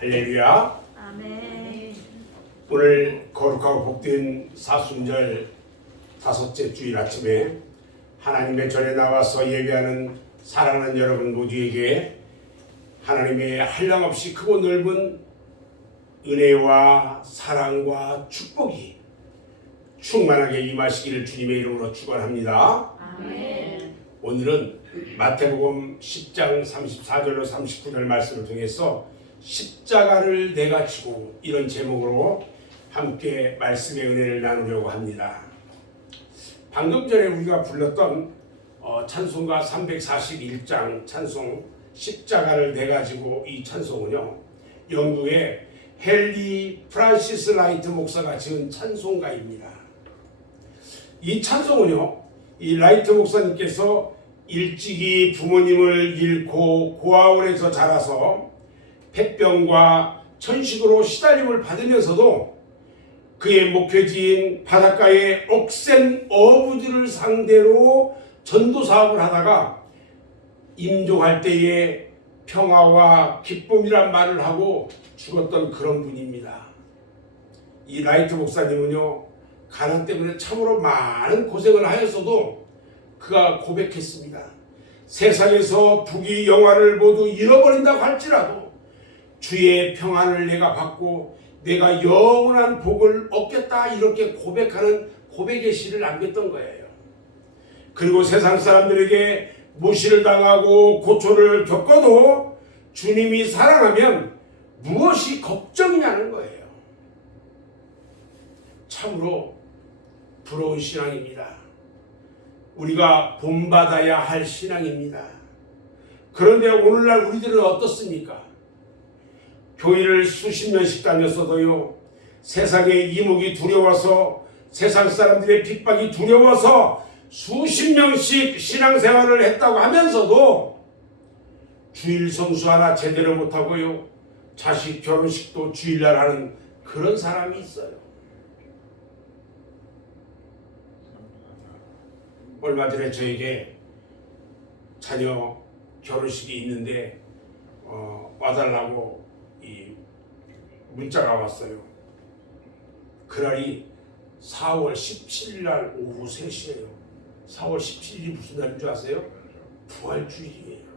할렐루야. 아멘. 오늘 거룩하고 복된 사순절 다섯째 주일 아침에 하나님의 전에 나와서 예배하는 사랑하는 여러분 모두에게 하나님의 한량없이 크고 넓은 은혜와 사랑과 축복이 충만하게 임하시기를 주님의 이름으로 축원합니다. 아멘. 오늘은 마태복음 10장 34절로 39절 말씀을 통해서 십자가를 내가 지고 이런 제목으로 함께 말씀의 은혜를 나누려고 합니다. 방금 전에 우리가 불렀던 찬송가 341장 찬송 십자가를 내가 지고 이 찬송은요, 영국의 헨리 프란시스 라이트 목사가 지은 찬송가입니다. 이 찬송은요, 이 라이트 목사님께서 일찍이 부모님을 잃고 고아원에서 자라서 폐병과 천식으로 시달림을 받으면서도 그의 목회지인 바닷가의 억센 어부들을 상대로 전도 사업을 하다가 임종할 때에 평화와 기쁨이란 말을 하고 죽었던 그런 분입니다. 이 라이트 목사님은요, 가난 때문에 참으로 많은 고생을 하였어도 그가 고백했습니다. 세상에서 부귀 영화를 모두 잃어버린다고 할지라도 주의 평안을 내가 받고 내가 영원한 복을 얻겠다, 이렇게 고백하는 고백의 시를 남겼던 거예요. 그리고 세상 사람들에게 무시를 당하고 고초를 겪어도 주님이 사랑하면 무엇이 걱정이냐는 거예요. 참으로 부러운 신앙입니다. 우리가 본받아야 할 신앙입니다. 그런데 오늘날 우리들은 어떻습니까? 교회를 수십 년씩 다녔어도요, 세상의 이목이 두려워서, 세상 사람들의 핍박이 두려워서 수십 명씩 신앙생활을 했다고 하면서도 주일 성수 하나 제대로 못하고요, 자식 결혼식도 주일날 하는 그런 사람이 있어요. 얼마 전에 저에게 자녀 결혼식이 있는데 와달라고 이 문자가 왔어요. 그날이 4월 17일 날 오후 3시예요. 4월 17일이 무슨 날인 줄 아세요? 부활주일이에요.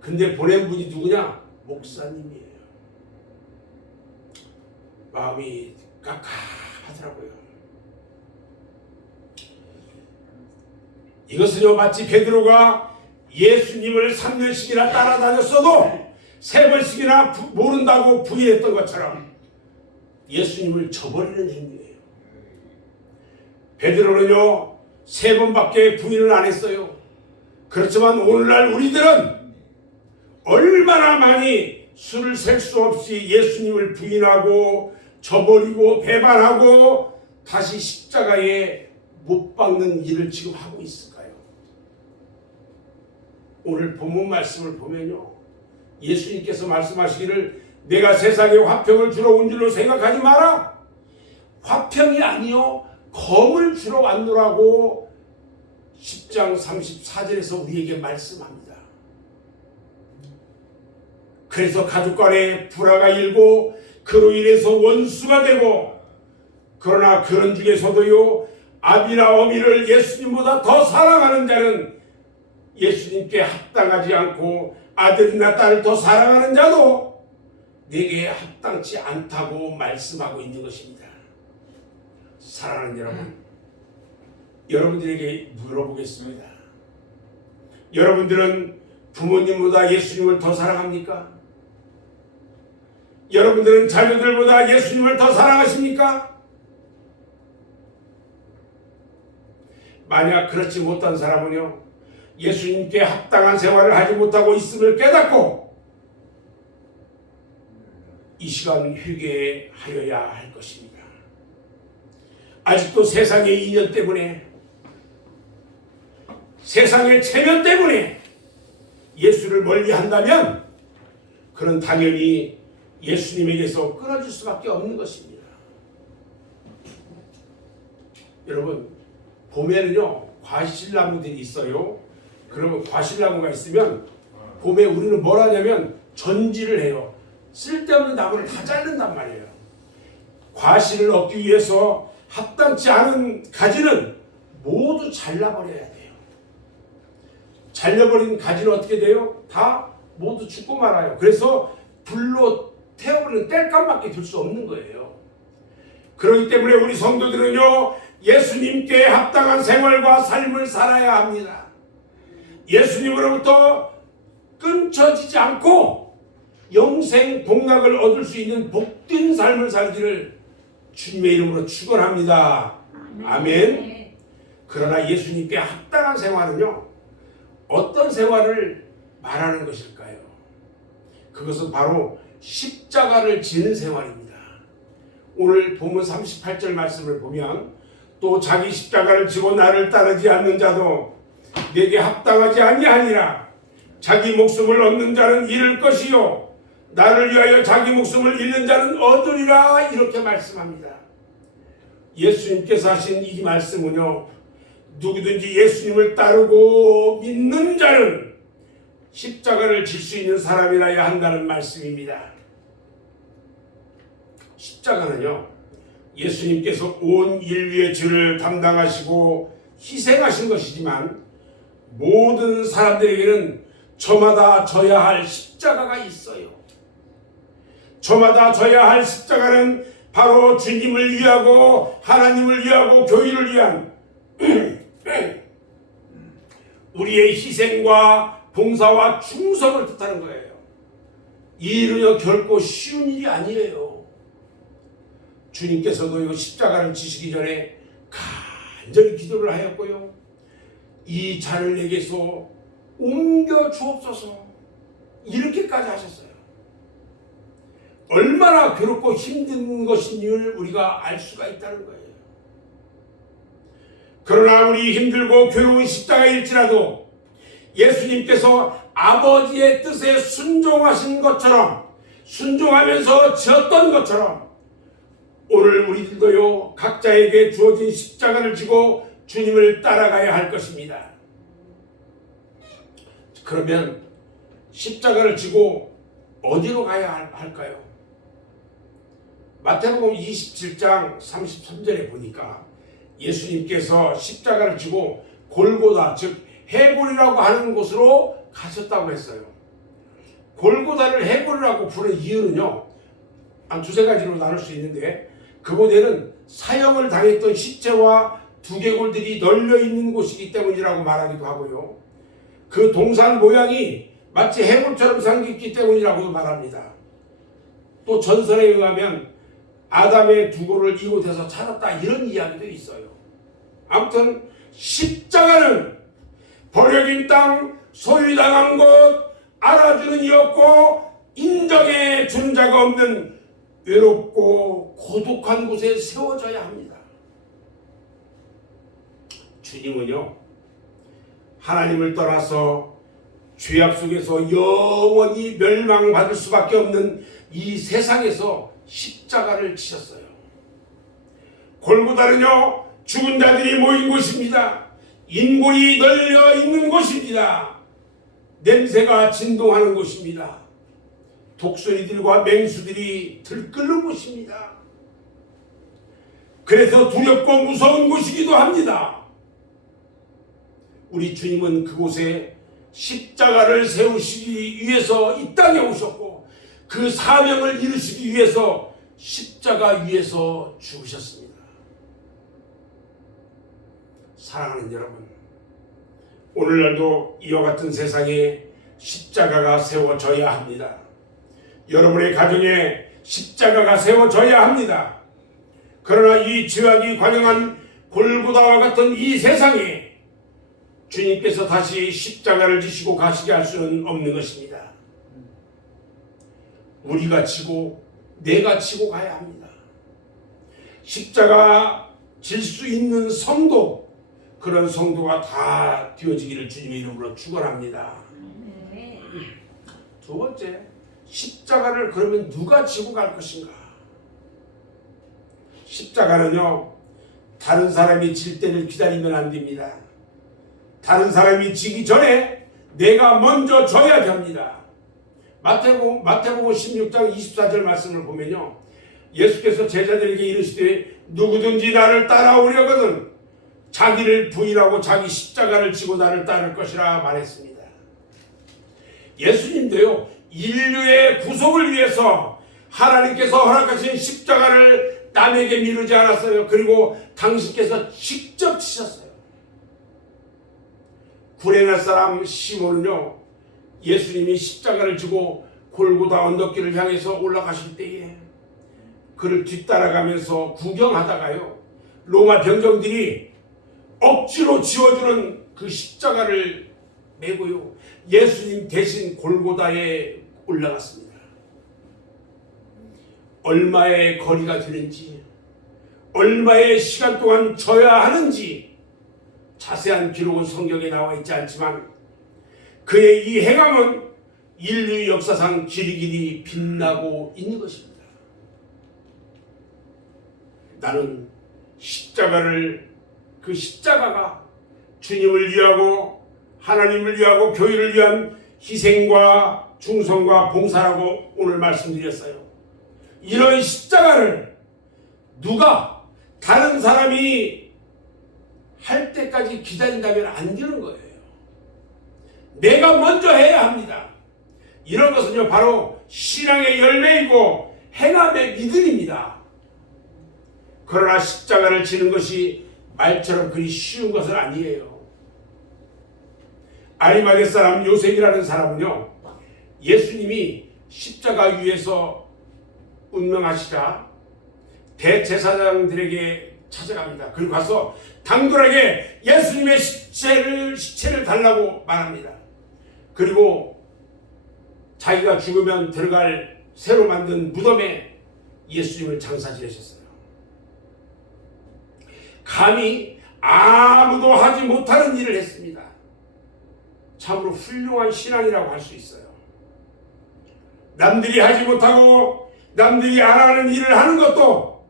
근데 보낸 분이 누구냐? 목사님이에요. 마음이 깝깝하더라고요. 이것은요, 마치 베드로가 예수님을 3년씩이나 따라다녔어도 3번씩이나 모른다고 부인했던 것처럼 예수님을 저버리는 행위예요. 베드로는요, 3번밖에 부인을 안 했어요. 그렇지만 오늘날 우리들은 얼마나 많이 수를 셀 수 없이 예수님을 부인하고 저버리고 배반하고 다시 십자가에 못 박는 일을 지금 하고 있을까요? 오늘 본문 말씀을 보면요, 예수님께서 말씀하시기를 내가 세상에 화평을 주러 온 줄로 생각하지 마라. 화평이 아니요 검을 주러 왔노라고 10장 34절에서 우리에게 말씀합니다. 그래서 가족 간에 불화가 일고 그로 인해서 원수가 되고, 그러나 그런 중에서도요, 아비나 어미를 예수님보다 더 사랑하는 자는 예수님께 합당하지 않고 아들이나 딸을 더 사랑하는 자도 내게 합당치 않다고 말씀하고 있는 것입니다. 사랑하는 여러분, 여러분들에게 물어보겠습니다. 여러분들은 부모님보다 예수님을 더 사랑합니까? 여러분들은 자녀들보다 예수님을 더 사랑하십니까? 만약 그렇지 못한 사람은요, 예수님께 합당한 생활을 하지 못하고 있음을 깨닫고 이 시간 회개하여야 할 것입니다. 아직도 세상의 인연 때문에, 세상의 체면 때문에 예수를 멀리한다면 그는 당연히 예수님에게서 끊어질 수밖에 없는 것입니다. 여러분, 봄에는요, 과실나무들이 있어요. 그러면 과실나무가 있으면 봄에 우리는 뭘 하냐면 전지를 해요. 쓸데없는 나무를 다 자른단 말이에요. 과실을 얻기 위해서 합당치 않은 가지는 모두 잘라버려야 돼요. 잘려버린 가지는 어떻게 돼요? 다 모두 죽고 말아요. 그래서 불로 태워버리는 땔감밖에 들 수 없는 거예요. 그렇기 때문에 우리 성도들은요, 예수님께 합당한 생활과 삶을 살아야 합니다. 예수님으로부터 끊쳐지지 않고 영생 복락을 얻을 수 있는 복된 삶을 살기를 주님의 이름으로 축원합니다. 아멘. 그러나 예수님께 합당한 생활은요, 어떤 생활을 말하는 것일까요? 그것은 바로 십자가를 지는 생활입니다. 오늘 본문 38절 말씀을 보면, 또 자기 십자가를 지고 나를 따르지 않는 자도 내게 합당하지 아니하니라. 자기 목숨을 얻는 자는 잃을 것이요 나를 위하여 자기 목숨을 잃는 자는 얻으리라. 이렇게 말씀합니다. 예수님께서 하신 이 말씀은요, 누구든지 예수님을 따르고 믿는 자는 십자가를 질 수 있는 사람이라야 한다는 말씀입니다. 십자가는요, 예수님께서 온 인류의 죄를 담당하시고 희생하신 것이지만 모든 사람들에게는 저마다 져야 할 십자가가 있어요. 저마다 져야 할 십자가는 바로 주님을 위하고 하나님을 위하고 교회를 위한 우리의 희생과 봉사와 충성을 뜻하는 거예요. 이 일은요, 결코 쉬운 일이 아니에요. 주님께서도 이 십자가를 지시기 전에 간절히 기도를 하였고요, 이 잔을 내게서 옮겨 주옵소서 이렇게까지 하셨어요. 얼마나 괴롭고 힘든 것인지를 우리가 알 수가 있다는 거예요. 그러나 우리 힘들고 괴로운 십자가일지라도 예수님께서 아버지의 뜻에 순종하신 것처럼, 순종하면서 지었던 것처럼 오늘 우리들도요, 각자에게 주어진 십자가를 지고 주님을 따라가야 할 것입니다. 그러면 십자가를 지고 어디로 가야 할까요? 마태복음 27장 33절에 보니까 예수님께서 십자가를 지고 골고다, 즉 해골이라고 하는 곳으로 가셨다고 했어요. 골고다를 해골이라고 부르는 이유는요, 한 두세 가지로 나눌 수 있는데, 그곳에는 사형을 당했던 시체와 두개골들이 널려 있는 곳이기 때문이라고 말하기도 하고요, 그 동산 모양이 마치 해골처럼 생겼기 때문이라고도 말합니다. 또 전설에 의하면 아담의 두골을 이곳에서 찾았다, 이런 이야기도 있어요. 아무튼 십자가는 버려진 땅, 소유당한 곳, 알아주는 이 없고 인정해 준 자가 없는 외롭고 고독한 곳에 세워져야 합니다. 주님은요, 하나님을 떠나서 죄악 속에서 영원히 멸망받을 수밖에 없는 이 세상에서 십자가를 지셨어요. 골고다는요, 죽은 자들이 모인 곳입니다. 인골이 널려 있는 곳입니다. 냄새가 진동하는 곳입니다. 독수리들과 맹수들이 들끓는 곳입니다. 그래서 두렵고 무서운 곳이기도 합니다. 우리 주님은 그곳에 십자가를 세우시기 위해서 이 땅에 오셨고, 그 사명을 이루시기 위해서 십자가 위에서 죽으셨습니다. 사랑하는 여러분, 오늘날도 이와 같은 세상에 십자가가 세워져야 합니다. 여러분의 가정에 십자가가 세워져야 합니다. 그러나 이 죄악이 관영한 골고다와 같은 이 세상에 주님께서 다시 십자가를 지시고 가시게 할 수는 없는 것입니다. 우리가 지고 내가 지고 가야 합니다. 십자가 질 수 있는 성도, 그런 성도가 다 되어지기를 주님의 이름으로 축원합니다. 두 번째, 십자가를 그러면 누가 지고 갈 것인가? 십자가는요, 다른 사람이 질 때를 기다리면 안 됩니다. 다른 사람이 지기 전에 내가 먼저 져야 됩니다. 마태복음 16장 24절 말씀을 보면요, 예수께서 제자들에게 이르시되 누구든지 나를 따라오려거든 자기를 부인하고 자기 십자가를 지고 나를 따를 것이라 말했습니다. 예수님도요, 인류의 구속을 위해서 하나님께서 허락하신 십자가를 남에게 미루지 않았어요. 그리고 당신께서 직접 치셨어요. 구레네 사람 시몬은요, 예수님이 십자가를 지고 골고다 언덕길을 향해서 올라가실 때에 그를 뒤따라가면서 구경하다가요, 로마 병정들이 억지로 지워주는 그 십자가를 메고요, 예수님 대신 골고다에 올라갔습니다. 얼마의 거리가 되는지, 얼마의 시간 동안 져야 하는지 자세한 기록은 성경에 나와 있지 않지만 그의 이 행함은 인류 역사상 길이길이 빛나고 있는 것입니다. 나는 그 십자가가 주님을 위하고 하나님을 위하고 교회를 위한 희생과 충성과 봉사라고 오늘 말씀드렸어요. 이런 십자가를 누가 다른 사람이 할 때까지 기다린다면 안 되는 거예요. 내가 먼저 해야 합니다. 이런 것은요, 바로 신앙의 열매이고 행함의 믿음입니다. 그러나 십자가를 지는 것이 말처럼 그리 쉬운 것은 아니에요. 아리마대 사람 요셉이라는 사람은요, 예수님이 십자가 위에서 운명하시자 대제사장들에게 찾아갑니다. 그리고 가서 당돌하게 예수님의 시체를 달라고 말합니다. 그리고 자기가 죽으면 들어갈 새로 만든 무덤에 예수님을 장사 지내셨어요. 감히 아무도 하지 못하는 일을 했습니다. 참으로 훌륭한 신앙이라고 할 수 있어요. 남들이 하지 못하고 남들이 안 하는 일을 하는 것도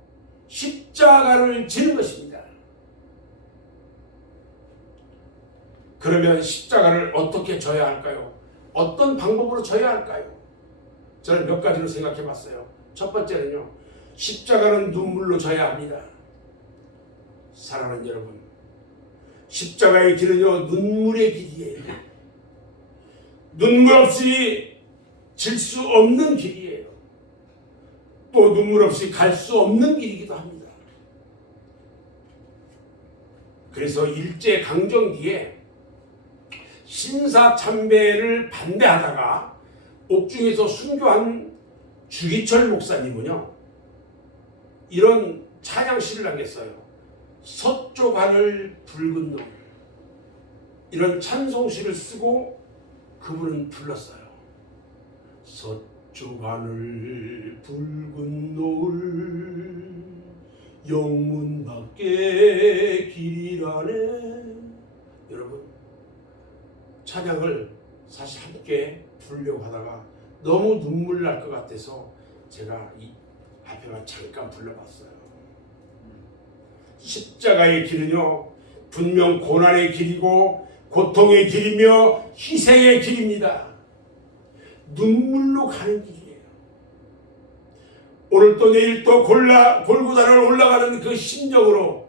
십자가를 지는 것입니다. 그러면 십자가를 어떻게 져야 할까요? 어떤 방법으로 져야 할까요? 저는 몇 가지로 생각해 봤어요. 첫 번째는요, 십자가는 눈물로 져야 합니다. 사랑하는 여러분, 십자가의 길은요, 눈물의 길이에요. 눈물 없이 질 수 없는 길이에요. 또 눈물 없이 갈 수 없는 길이기도 합니다. 그래서 일제강점기에 신사참배를 반대하다가 옥중에서 순교한 주기철 목사님은요, 이런 찬양시를 남겼어요. 서쪽 하늘 붉은 노을, 이런 찬송시를 쓰고 그분은 불렀어요. 서쪽 하늘 붉은 노을 영문 밖에 길이라네. 여러분, 찬양을 사실 함께 부르려고 하다가 너무 눈물 날 것 같아서 제가 이 앞에만 잠깐 불러봤어요. 십자가의 길은요, 분명 고난의 길이고 고통의 길이며 희생의 길입니다. 눈물로 가는 길이에요. 오늘 또 내일 또 골고다를 올라가는 그 심정으로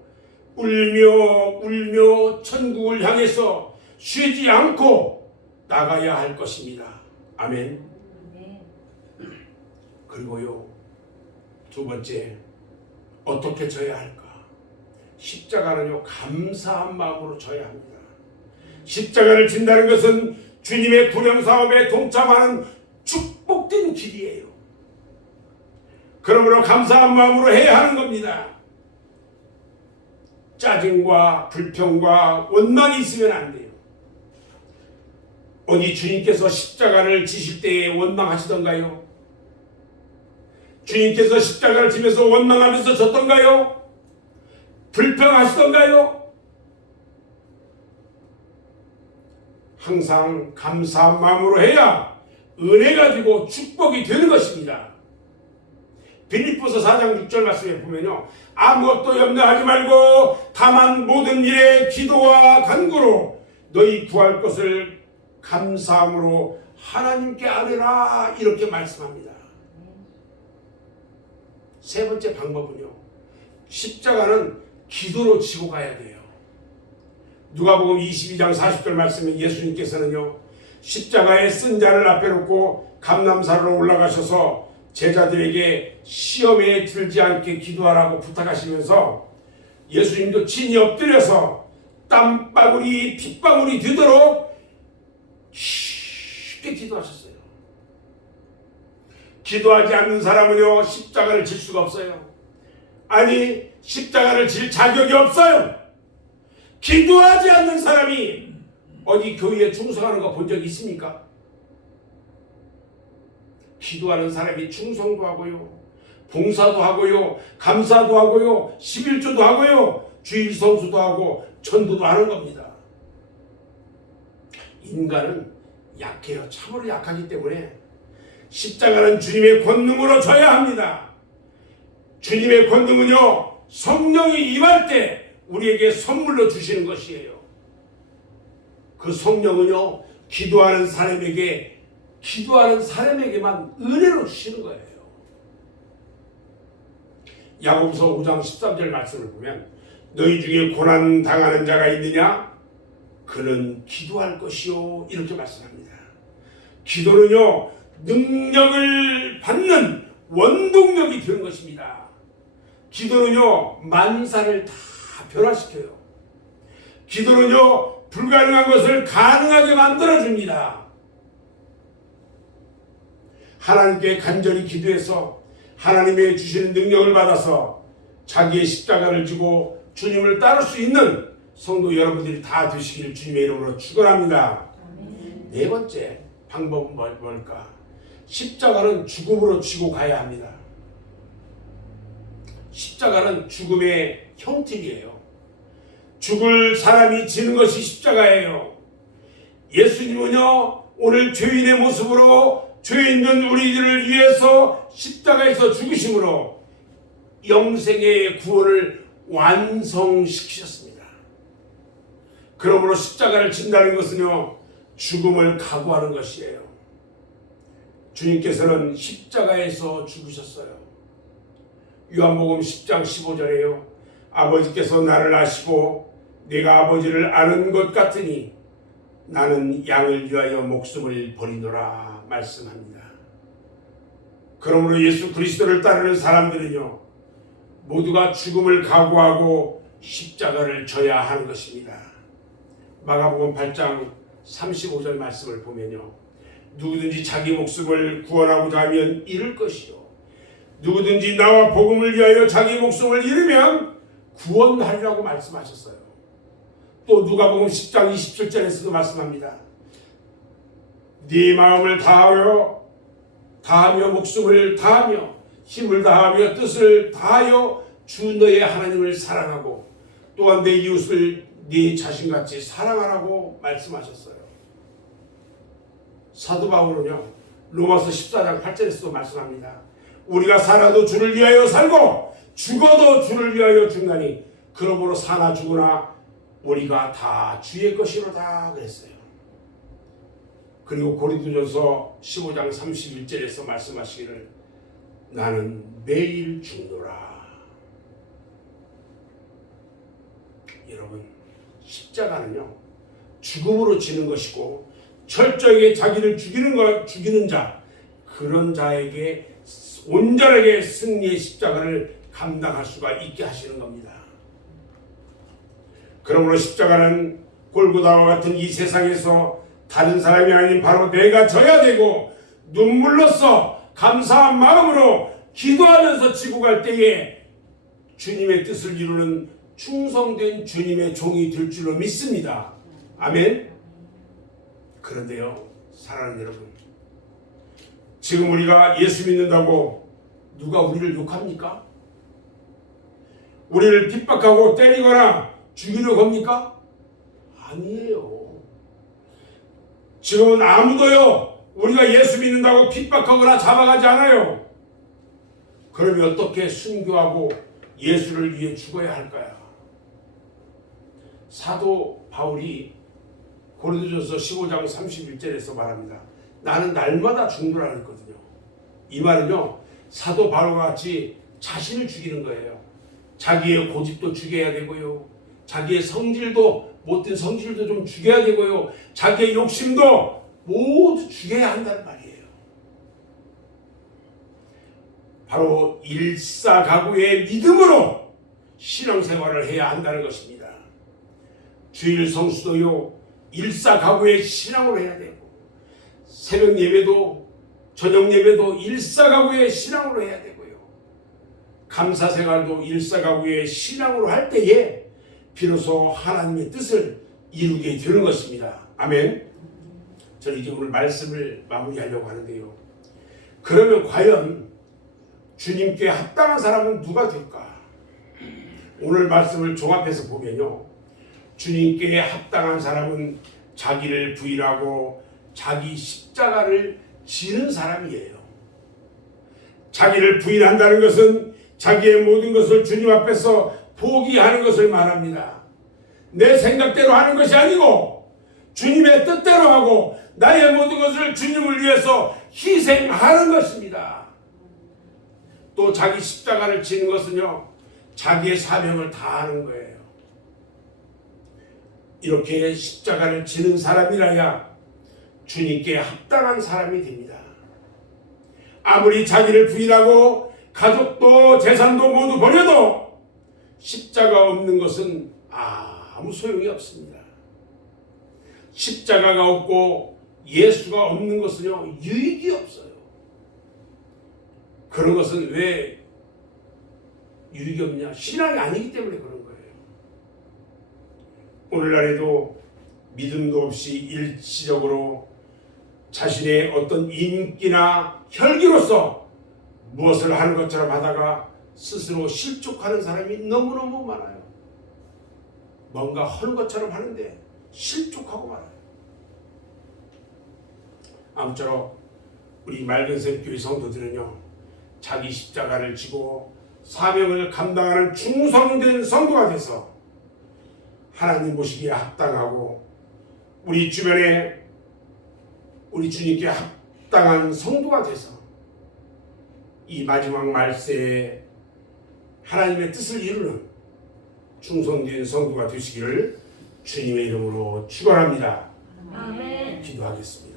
울며 천국을 향해서 쉬지 않고 나가야 할 것입니다. 아멘. 그리고요, 두 번째, 어떻게 져야 할까? 십자가는요, 감사한 마음으로 져야 합니다. 십자가를 진다는 것은 주님의 구령사업에 동참하는 축복된 길이에요. 그러므로 감사한 마음으로 해야 하는 겁니다. 짜증과 불평과 원망이 있으면 안 돼요. 어디 주님께서 십자가를 지실 때에 원망하시던가요? 주님께서 십자가를 지면서 원망하면서 졌던가요? 불평하시던가요? 항상 감사한 마음으로 해야 은혜가 되고 축복이 되는 것입니다. 빌립보서 4장 6절 말씀에 보면요, 아무것도 염려하지 말고 다만 모든 일에 기도와 간구로 너희 구할 것을 감사함으로 하나님께 아뢰라 이렇게 말씀합니다. 세 번째 방법은요, 십자가는 기도로 지고 가야 돼요. 누가복음 22장 40절 말씀에 예수님께서는요, 십자가에 쓴 자를 앞에 놓고 감람산으로 올라가셔서 제자들에게 시험에 들지 않게 기도하라고 부탁하시면서 예수님도 친히 엎드려서 땀방울이 핏방울이 되도록 쉽게 기도하셨어요. 기도하지 않는 사람은요, 십자가를 질 수가 없어요. 아니, 십자가를 질 자격이 없어요. 기도하지 않는 사람이 어디 교회에 충성하는 거 본 적 있습니까? 기도하는 사람이 충성도 하고요, 봉사도 하고요, 감사도 하고요, 11조도 하고요, 주일 성수도 하고 전도도 하는 겁니다. 인간은 약해요. 참으로 약하기 때문에 십자가는 주님의 권능으로 져야 합니다. 주님의 권능은요, 성령이 임할 때 우리에게 선물로 주시는 것이에요. 그 성령은요, 기도하는 사람에게만 은혜로 주시는 거예요. 야고보서 5장 13절 말씀을 보면 너희 중에 고난 당하는 자가 있느냐? 그는 기도할 것이요, 이렇게 말씀합니다. 기도는요, 능력을 받는 원동력이 되는 것입니다. 기도는요, 만사를 다 변화시켜요. 기도는요, 불가능한 것을 가능하게 만들어줍니다. 하나님께 간절히 기도해서 하나님의 주시는 능력을 받아서 자기의 십자가를 지고 주님을 따를 수 있는 성도 여러분들이 다 되시길 주님의 이름으로 축원합니다. 네 번째 방법은 뭘까? 십자가는 죽음으로 지고 가야 합니다. 십자가는 죽음의 형틀이에요. 죽을 사람이 지는 것이 십자가예요. 예수님은요, 오늘 죄인의 모습으로 죄 있는 우리들을 위해서 십자가에서 죽으심으로 영생의 구원을 완성시키셨습니다. 그러므로 십자가를 진다는 것은요, 죽음을 각오하는 것이에요. 주님께서는 십자가에서 죽으셨어요. 요한복음 10장 15절에요. 아버지께서 나를 아시고 내가 아버지를 아는 것 같으니 나는 양을 위하여 목숨을 버리노라 말씀합니다. 그러므로 예수 그리스도를 따르는 사람들은요, 모두가 죽음을 각오하고 십자가를 져야 하는 것입니다. 마가복음 8장 35절 말씀을 보면요, 누구든지 자기 목숨을 구원하고자 하면 잃을 것이요, 누구든지 나와 복음을 위하여 자기 목숨을 잃으면 구원하리라고 말씀하셨어요. 또 누가복음 10장 27절에서도 말씀합니다. 네 마음을 다하며 목숨을 다하며 힘을 다하며 뜻을 다하여 주 너의 하나님을 사랑하고 또한 내 이웃을 네 자신같이 사랑하라고 말씀하셨어요. 사도 바울은요, 로마서 14장 8절에서도 말씀합니다. 우리가 살아도 주를 위하여 살고 죽어도 주를 위하여 죽나니 그러므로 사나 죽으나 우리가 다 주의 것이로다 그랬어요. 그리고 고린도전서 15장 31절에서 말씀하시기를 나는 매일 죽노라. 여러분, 십자가는요, 죽음으로 지는 것이고 철저하게 자기를 죽이는 자, 그런 자에게 온전하게 승리의 십자가를 감당할 수가 있게 하시는 겁니다. 그러므로 십자가는 골고다와 같은 이 세상에서 다른 사람이 아닌 바로 내가 져야 되고 눈물로써 감사한 마음으로 기도하면서 지고 갈 때에 주님의 뜻을 이루는 충성된 주님의 종이 될 줄로 믿습니다. 아멘. 그런데요, 사랑하는 여러분, 지금 우리가 예수 믿는다고 누가 우리를 욕합니까? 우리를 핍박하고 때리거나 죽이려고 합니까? 아니에요. 지금은 아무도요, 우리가 예수 믿는다고 핍박하거나 잡아가지 않아요. 그러면 어떻게 순교하고 예수를 위해 죽어야 할까요? 사도 바울이 고린도전서 15장 31절에서 말합니다. 나는 날마다 죽노라 그랬거든요. 이 말은요, 사도 바울과 같이 자신을 죽이는 거예요. 자기의 고집도 죽여야 되고요, 자기의 성질도, 못된 성질도 좀 죽여야 되고요, 자기의 욕심도 모두 죽여야 한다는 말이에요. 바로 일사가구의 믿음으로 신앙생활을 해야 한다는 것입니다. 주일 성수도요, 일사가구의 신앙으로 해야 되고, 새벽 예배도 저녁 예배도 일사가구의 신앙으로 해야 되고요, 감사생활도 일사가구의 신앙으로 할 때에 비로소 하나님의 뜻을 이루게 되는 것입니다. 아멘. 저는 이제 오늘 말씀을 마무리하려고 하는데요, 그러면 과연 주님께 합당한 사람은 누가 될까? 오늘 말씀을 종합해서 보면요, 주님께 합당한 사람은 자기를 부인하고 자기 십자가를 지는 사람이에요. 자기를 부인한다는 것은 자기의 모든 것을 주님 앞에서 포기하는 것을 말합니다. 내 생각대로 하는 것이 아니고 주님의 뜻대로 하고 나의 모든 것을 주님을 위해서 희생하는 것입니다. 또 자기 십자가를 지는 것은요, 자기의 사명을 다하는 거예요. 이렇게 십자가를 지는 사람이라야 주님께 합당한 사람이 됩니다. 아무리 자기를 부인하고 가족도 재산도 모두 버려도 십자가 없는 것은 아무 소용이 없습니다. 십자가가 없고 예수가 없는 것은요, 유익이 없어요. 그런 것은 왜 유익이 없냐? 신앙이 아니기 때문에 그런 거예요. 오늘날에도 믿음도 없이 일시적으로 자신의 어떤 인기나 혈기로서 무엇을 하는 것처럼 하다가 스스로 실족하는 사람이 너무너무 많아요. 뭔가 하는 것처럼 하는데 실족하고 말아요. 아무쪼록 우리 맑은샘 교회 성도들은요, 자기 십자가를 지고 사명을 감당하는 충성된 성도가 돼서 하나님 보시기에 합당하고 우리 주변에 우리 주님께 합당한 성도가 돼서 이 마지막 말세에 하나님의 뜻을 이루는 충성된 성도가 되시기를 주님의 이름으로 축원합니다. 아멘. 기도하겠습니다.